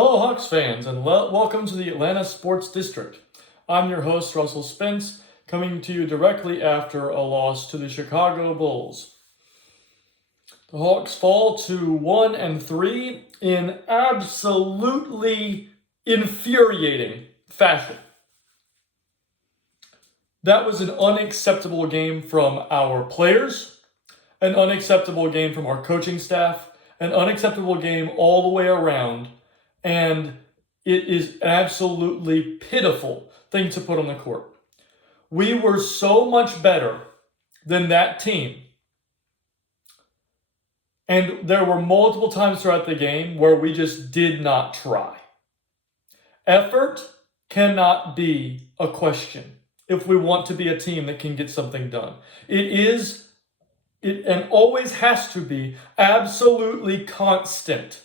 Hello, Hawks fans, and welcome to the Atlanta Sports District. I'm your host, Russell Spence, coming to you directly after a loss to the Chicago Bulls. The Hawks fall to 1-3 in absolutely infuriating fashion. That was an unacceptable game from our players, an unacceptable game from our coaching staff, an unacceptable game all the way around. And it is an absolutely pitiful thing to put on the court. We were so much better than that team. And there were multiple times throughout the game where we just did not try. Effort cannot be a question if we want to be a team that can get something done. It and always has to be absolutely constant.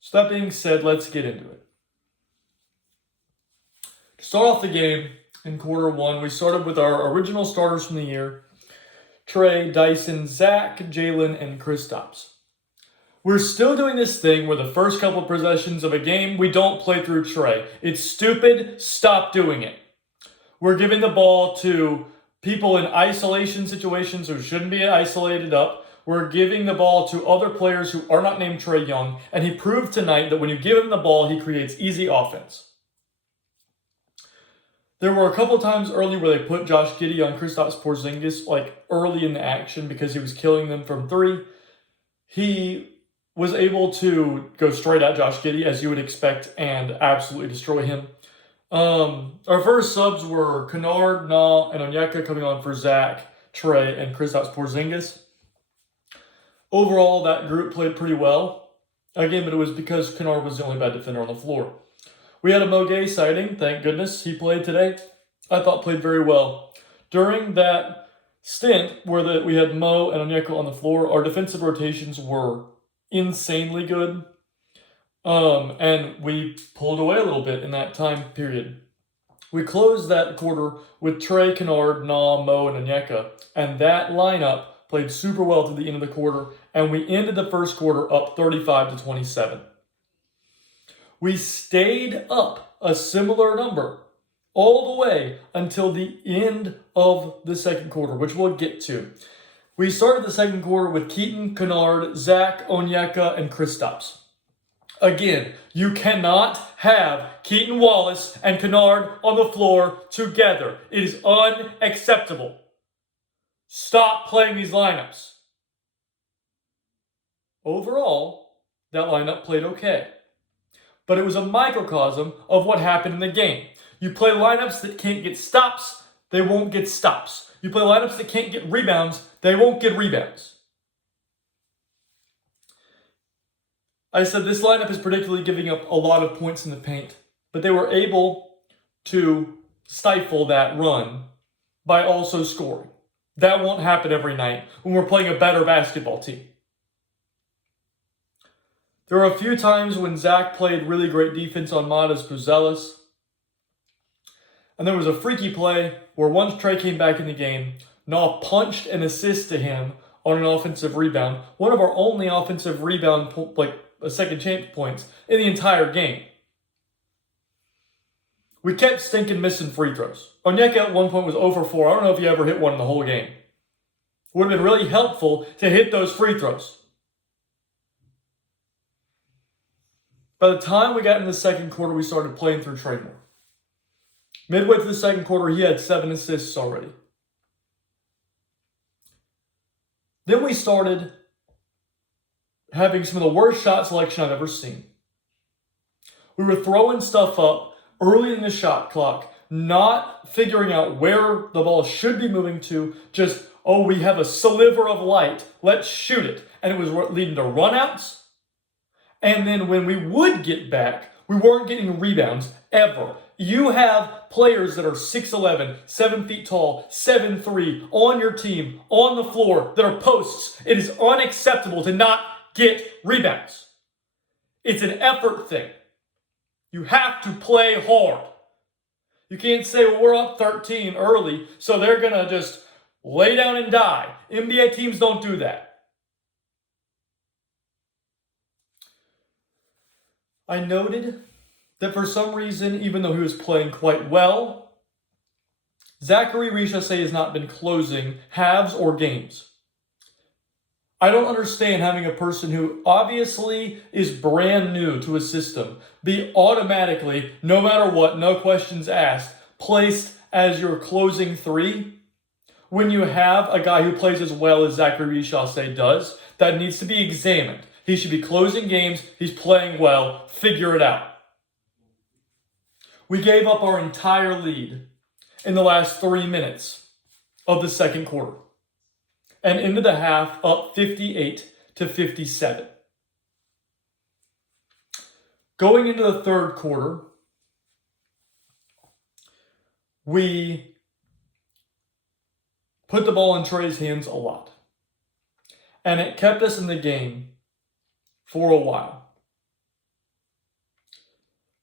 So that being said, let's get into it. To start off the game in quarter one, we started with our original starters from the year: Trey, Dyson, Zach, Jalen, and Kristaps. We're still doing this thing where the first couple of possessions of a game, we don't play through Trey. It's stupid. Stop doing it. We're giving the ball to people in isolation situations who shouldn't be isolated up. We're giving the ball to other players who are not named Trae Young, and he proved tonight that when you give him the ball, he creates easy offense. There were a couple times early where they put Josh Giddey on Kristaps Porzingis, early in the action because he was killing them from three. He was able to go straight at Josh Giddey, as you would expect, and absolutely destroy him. Our first subs were Kennard, Na, and Onyeka coming on for Zach, Trey, and Kristaps Porzingis. Overall, that group played pretty well. Again, but it was because Kennard was the only bad defender on the floor. We had a Mo Gay sighting, thank goodness. He played today. I thought played very well. During that stint where we had Mo and Onyeka on the floor, our defensive rotations were insanely good. And we pulled away a little bit in that time period. We closed that quarter with Trey, Kennard, Na, Mo, and Onyeka. And that lineup played super well to the end of the quarter, and we ended the first quarter up 35-27. We stayed up a similar number all the way until the end of the second quarter, which we'll get to. We started the second quarter with Keaton, Kennard, Zach, Onyeka, and Kristaps. Again, you cannot have Keaton Wallace and Kennard on the floor together. It is unacceptable. Stop playing these lineups. Overall, that lineup played okay. But it was a microcosm of what happened in the game. You play lineups that can't get stops, they won't get stops. You play lineups that can't get rebounds, they won't get rebounds. I said this lineup is particularly giving up a lot of points in the paint, but they were able to stifle that run by also scoring. That won't happen every night when we're playing a better basketball team. There were a few times when Zach played really great defense on Matas Buzelis. And there was a freaky play where once Trey came back in the game, Na punched an assist to him on an offensive rebound. One of our only offensive rebound, second chance points in the entire game. We kept stinking missing free throws. Onyeka at one point was 0 for 4. I don't know if he ever hit one in the whole game. It would have been really helpful to hit those free throws. By the time we got in the second quarter, we started playing through Trey more. Midway through the second quarter, he had 7 assists already. Then we started having some of the worst shot selection I've ever seen. We were throwing stuff up early in the shot clock, not figuring out where the ball should be moving to, just, we have a sliver of light, let's shoot it. And it was leading to runouts. And then when we would get back, we weren't getting rebounds ever. You have players that are 6'11", 7 feet tall, 7'3", on your team, on the floor, that are posts. It is unacceptable to not get rebounds. It's an effort thing. You have to play hard. You can't say, we're up 13 early, so they're going to just lay down and die. NBA teams don't do that. I noted that for some reason, even though he was playing quite well, Zachary Richase has not been closing halves or games. I don't understand having a person who obviously is brand new to a system be automatically, no matter what, no questions asked, placed as your closing three when you have a guy who plays as well as Zachary Richase does. That needs to be examined. He should be closing games. He's playing well. Figure it out. We gave up our entire lead in the last 3 minutes of the second quarter, and into the half up 58-57. Going into the third quarter, we put the ball in Trey's hands a lot, and it kept us in the game for a while.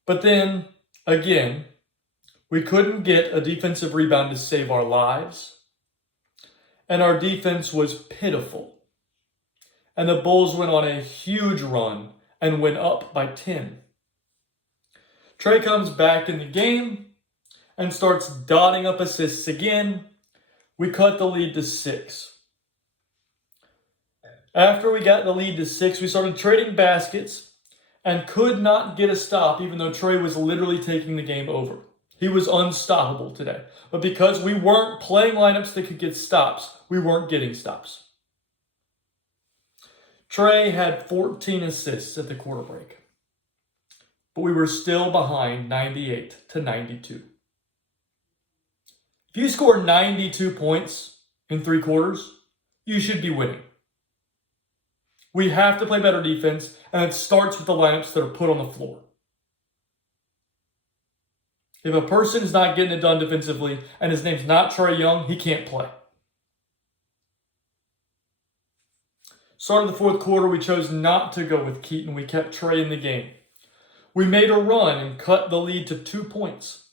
But then, again, we couldn't get a defensive rebound to save our lives. And our defense was pitiful. And the Bulls went on a huge run and went up by 10. Trey comes back in the game and starts dotting up assists again. We cut the lead to 6. After we got the lead to 6, we started trading baskets and could not get a stop, even though Trey was literally taking the game over. He was unstoppable today. But because we weren't playing lineups that could get stops, we weren't getting stops. Trey had 14 assists at the quarter break. But we were still behind 98-92. If you score 92 points in 3 quarters, you should be winning. We have to play better defense, and it starts with the lineups that are put on the floor. If a person is not getting it done defensively and his name's not Trae Young, he can't play. Start of the fourth quarter, we chose not to go with Keaton. We kept Trey in the game. We made a run and cut the lead to 2 points.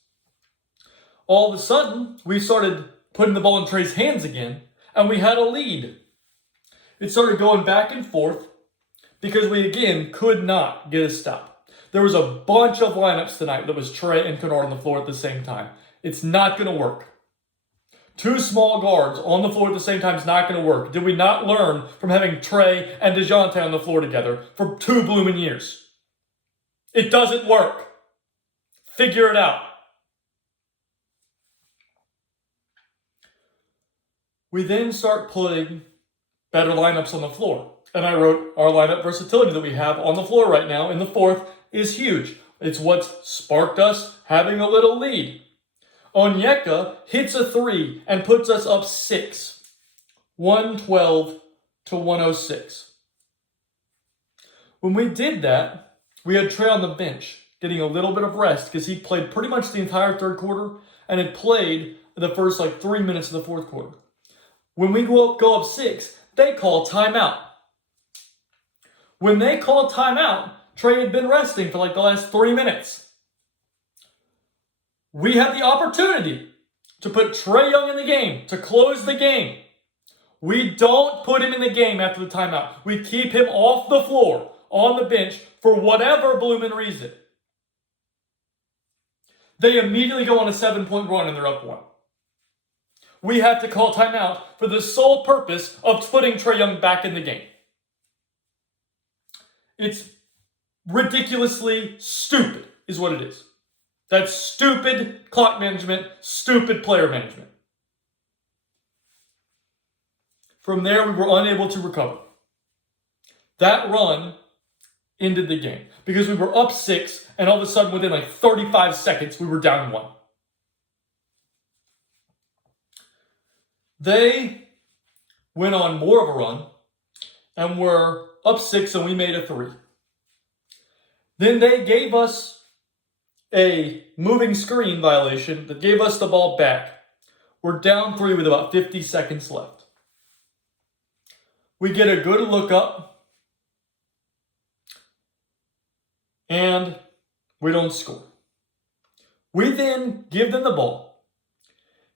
All of a sudden, we started putting the ball in Trey's hands again, and we had a lead. It started going back and forth because we, again, could not get a stop. There was a bunch of lineups tonight that was Trey and Kennard on the floor at the same time. It's not going to work. 2 small guards on the floor at the same time is not going to work. Did we not learn from having Trey and DeJounte on the floor together for 2 blooming years? It doesn't work. Figure it out. We then start putting better lineups on the floor. And I wrote our lineup versatility that we have on the floor right now in the fourth is huge. It's what's sparked us having a little lead. Onyeka hits a 3 and puts us up 6. 112-106. When we did that, we had Trey on the bench getting a little bit of rest because he played pretty much the entire third quarter and had played the first 3 minutes of the fourth quarter. When we go up 6, they call timeout. When they call timeout, Trey had been resting for the last 3 minutes. We had the opportunity to put Trae Young in the game, to close the game. We don't put him in the game after the timeout. We keep him off the floor, on the bench, for whatever blooming reason. They immediately go on a 7-point run and they're up 1. We have to call timeout for the sole purpose of putting Trae Young back in the game. It's ridiculously stupid, is what it is. That's stupid clock management, stupid player management. From there, we were unable to recover. That run ended the game because we were up 6, and all of a sudden, within 35 seconds, we were down 1. They went on more of a run and were up 6, and we made a 3. Then they gave us a moving screen violation that gave us the ball back. We're down 3 with about 50 seconds left. We get a good look up, and we don't score. We then give them the ball,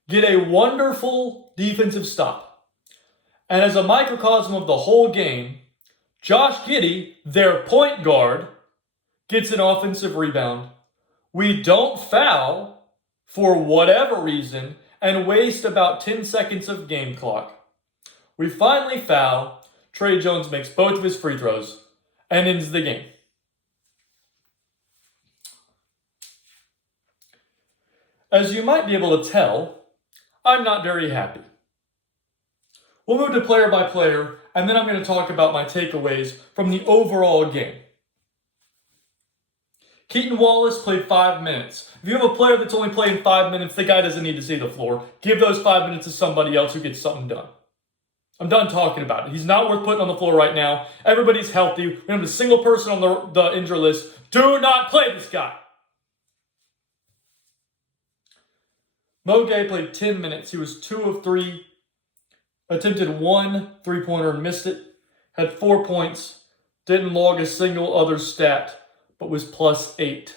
get a wonderful defensive stop, and as a microcosm of the whole game, Josh Giddey, their point guard, gets an offensive rebound. We don't foul for whatever reason and waste about 10 seconds of game clock. We finally foul. Tre Jones makes both of his free throws and ends the game. As you might be able to tell, I'm not very happy. We'll move to player by player, and then I'm going to talk about my takeaways from the overall game. Keaton Wallace played 5 minutes. If you have a player that's only playing 5 minutes, the guy doesn't need to see the floor. Give those 5 minutes to somebody else who gets something done. I'm done talking about it. He's not worth putting on the floor right now. Everybody's healthy. We don't have a single person on the injury list. Do not play this guy. Mo Gay played 10 minutes. He was 2 of 3. Attempted 1 3-pointer and missed it. Had 4 points. Didn't log a single other stat, but was +8.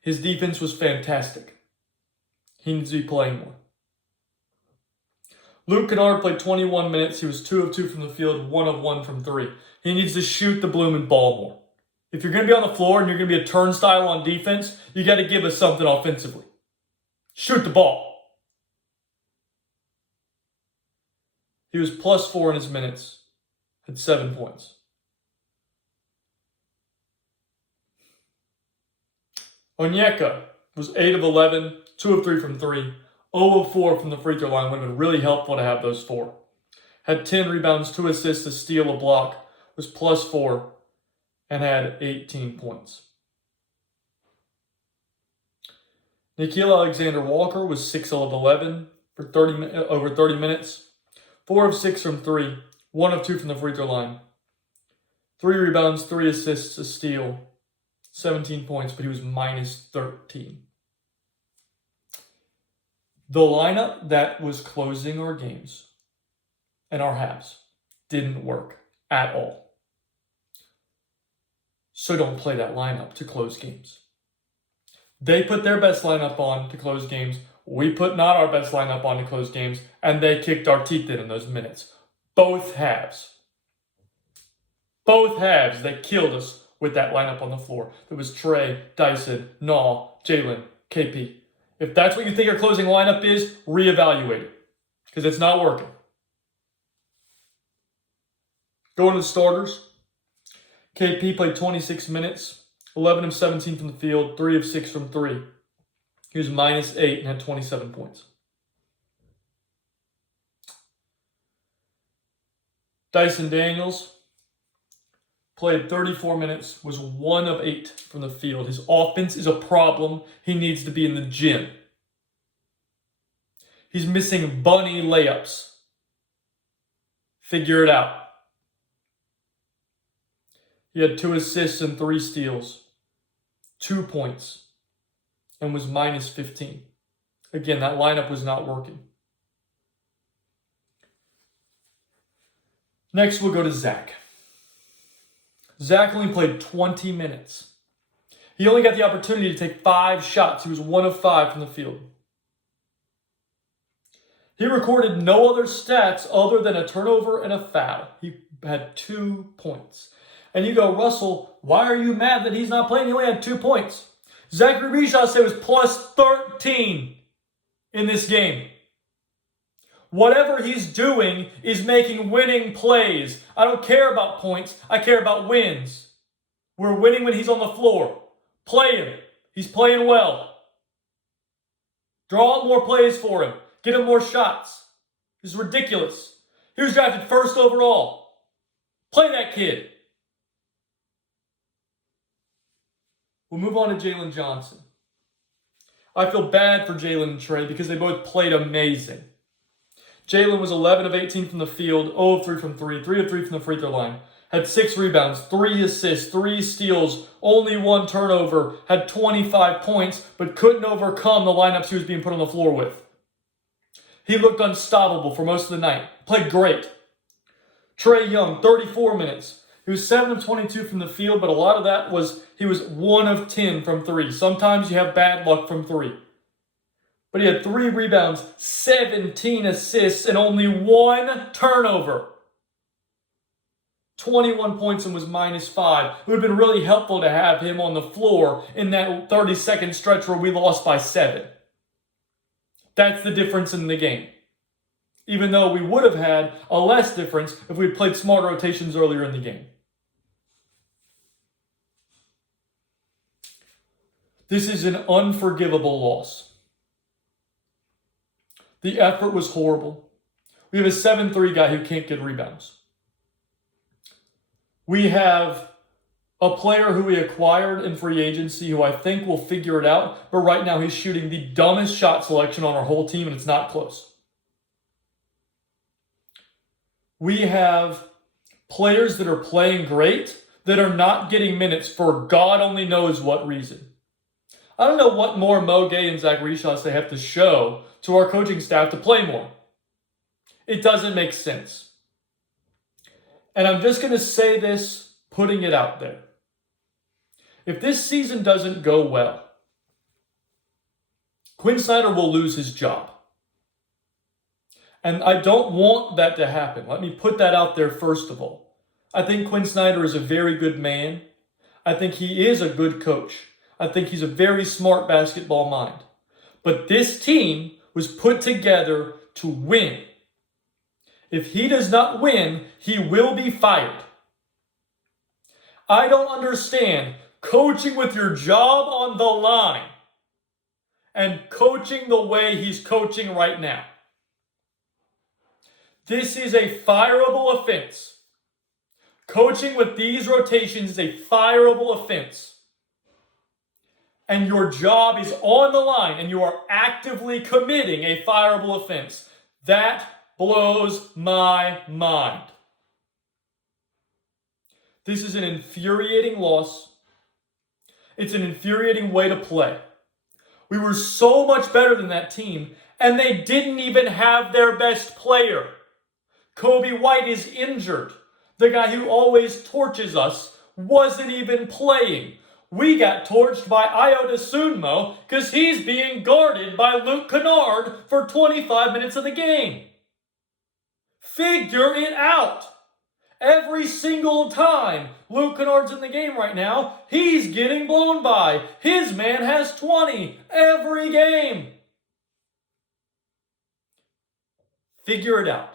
His defense was fantastic. He needs to be playing more. Luke Kennard played 21 minutes. He was 2 of 2 from the field, 1 of 1 from 3. He needs to shoot the blooming ball more. If you're going to be on the floor and you're going to be a turnstile on defense, you got to give us something offensively. Shoot the ball. He was +4 in his minutes. Had 7 points. Onyeka was 8 of 11, 2 of 3 from 3, 0 of 4 from the free throw line. Would have been really helpful to have those 4. Had 10 rebounds, 2 assists, a steal, a block. Was +4 and had 18 points. Nickeil Alexander-Walker was 6 of 11 for over 30 minutes. 4 of 6 from 3, 1 of 2 from the free throw line. 3 rebounds, 3 assists, a steal, 17 points, but he was -13. The lineup that was closing our games and our halves didn't work at all. So don't play that lineup to close games. They put their best lineup on to close games. We put not our best lineup on to close games, and they kicked our teeth in those minutes. Both halves. Both halves, they killed us with that lineup on the floor. There was Tre, Dyson, Naw, Jalen, KP. If that's what you think our closing lineup is, reevaluate it, because it's not working. Going to the starters. KP played 26 minutes, 11 of 17 from the field, 3 of 6 from 3. He was -8 and had 27 points. Dyson Daniels played 34 minutes, was 1 of 8 from the field. His offense is a problem. He needs to be in the gym. He's missing bunny layups. Figure it out. He had 2 assists and 3 steals, 2 points, and was -15. Again, that lineup was not working. Next, we'll go to Zach. Zach only played 20 minutes. He only got the opportunity to take 5 shots. He was 1 of 5 from the field. He recorded no other stats other than a turnover and a foul. He had 2 points. And you go, Russell, why are you mad that he's not playing? He only had 2 points. Zachary Bijaz was +13 in this game. Whatever he's doing is making winning plays. I don't care about points. I care about wins. We're winning when he's on the floor. Play him. He's playing well. Draw up more plays for him. Get him more shots. This is ridiculous. He was drafted 1st overall. Play that kid. We'll move on to Jalen Johnson. I feel bad for Jalen and Tre because they both played amazing. Jalen was 11 of 18 from the field, 0 of 3 from 3, 3 of 3 from the free throw line. Had 6 rebounds, 3 assists, 3 steals, only 1 turnover, had 25 points, but couldn't overcome the lineups he was being put on the floor with. He looked unstoppable for most of the night. Played great. Trae Young, 34 minutes. He was 7 of 22 from the field, but a lot of that was he was 1 of 10 from 3. Sometimes you have bad luck from 3. But he had 3 rebounds, 17 assists, and only 1 turnover. 21 points and was -5. It would have been really helpful to have him on the floor in that 30-second stretch where we lost by 7. That's the difference in the game. Even though we would have had a less difference if we had played smart rotations earlier in the game. This is an unforgivable loss. The effort was horrible. We have a 7'3" guy who can't get rebounds. We have a player who we acquired in free agency who I think will figure it out, but right now he's shooting the dumbest shot selection on our whole team, and it's not close. We have players that are playing great that are not getting minutes for God only knows what reason. I don't know what more Mo Gay and Zach Rishas they have to show to our coaching staff to play more. It doesn't make sense. And I'm just going to say this, putting it out there. If this season doesn't go well, Quinn Snyder will lose his job. And I don't want that to happen. Let me put that out there first of all. I think Quinn Snyder is a very good man. I think he is a good coach. I think he's a very smart basketball mind. But this team was put together to win. If he does not win, he will be fired. I don't understand coaching with your job on the line and coaching the way he's coaching right now. This is a fireable offense. Coaching with these rotations is a fireable offense. And your job is on the line and you are actively committing a fireable offense. That blows my mind. This is an infuriating loss. It's an infuriating way to play. We were so much better than that team, and they didn't even have their best player. Kobe White is injured. The guy who always torches us wasn't even playing. We got torched by Ayo Dosunmu because he's being guarded by Luke Kennard for 25 minutes of the game. Figure it out. Every single time Luke Kennard's in the game right now, he's getting blown by. His man has 20 every game. Figure it out.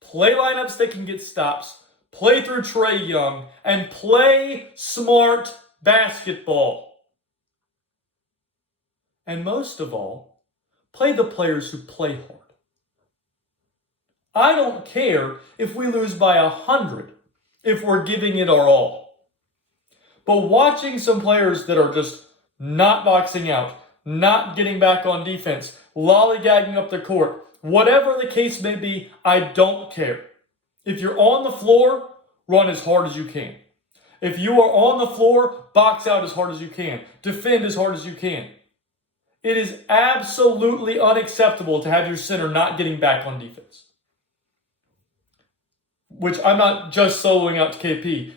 Play lineups that can get stops. Play through Trae Young. And play smart basketball. And most of all, play the players who play hard. I don't care if we lose by 100 if we're giving it our all. But watching some players that are just not boxing out, not getting back on defense, lollygagging up the court, whatever the case may be, I don't care. If you're on the floor, run as hard as you can. If you are on the floor, box out as hard as you can. Defend as hard as you can. It is absolutely unacceptable to have your center not getting back on defense. Which I'm not just soloing out to KP.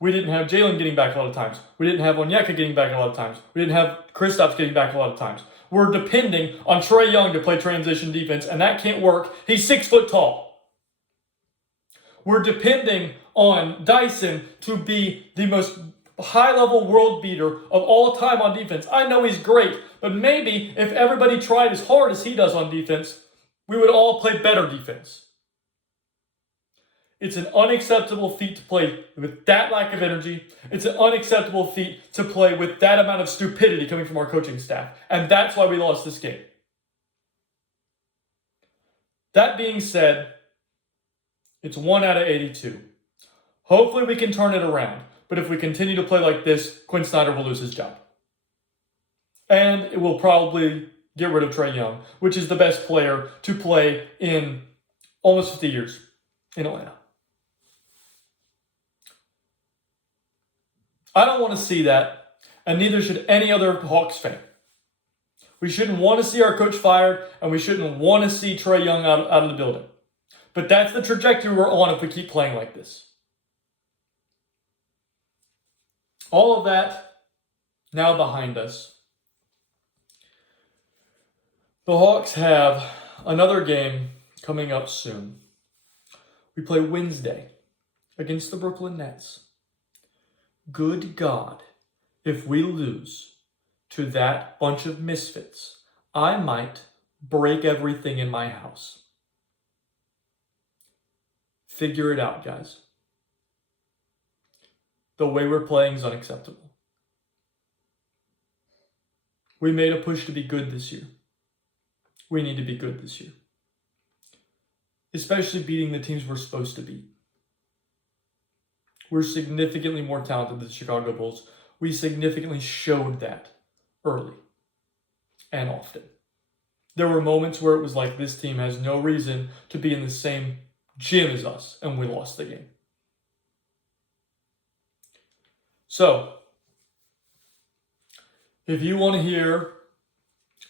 We didn't have Jalen getting back a lot of times. We didn't have Onyeka getting back a lot of times. We didn't have Kristaps getting back a lot of times. We're depending on Trae Young to play transition defense, and that can't work. He's 6 foot tall. We're depending on Dyson to be the most high-level world beater of all time on defense. I know he's great, but maybe if everybody tried as hard as he does on defense, we would all play better defense. It's an unacceptable feat to play with that lack of energy. It's an unacceptable feat to play with that amount of stupidity coming from our coaching staff. And that's why we lost this game. That being said, it's 1 out of 82. Hopefully we can turn it around. But if we continue to play like this, Quinn Snyder will lose his job. And it will probably get rid of Trae Young, which is the best player to play in almost 50 years in Atlanta. I don't want to see that, and neither should any other Hawks fan. We shouldn't want to see our coach fired, and we shouldn't want to see Trae Young out of the building. But that's the trajectory we're on if we keep playing like this. All of that now behind us. The Hawks have another game coming up soon. We play Wednesday against the Brooklyn Nets. Good God, if we lose to that bunch of misfits, I might break everything in my house. Figure it out, guys. The way we're playing is unacceptable. We made a push to be good this year. We need to be good this year. Especially beating the teams we're supposed to beat. We're significantly more talented than the Chicago Bulls. We significantly showed that early and often. There were moments where it was like this team has no reason to be in the same gym as us, and we lost the game. So, if you want to hear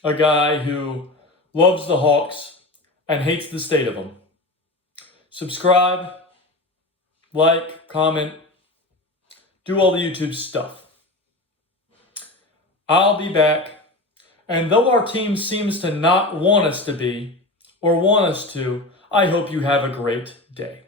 a guy who loves the Hawks and hates the state of them, subscribe, like, comment, do all the YouTube stuff. I'll be back, and though our team seems to not want us to be, or want us to, I hope you have a great day.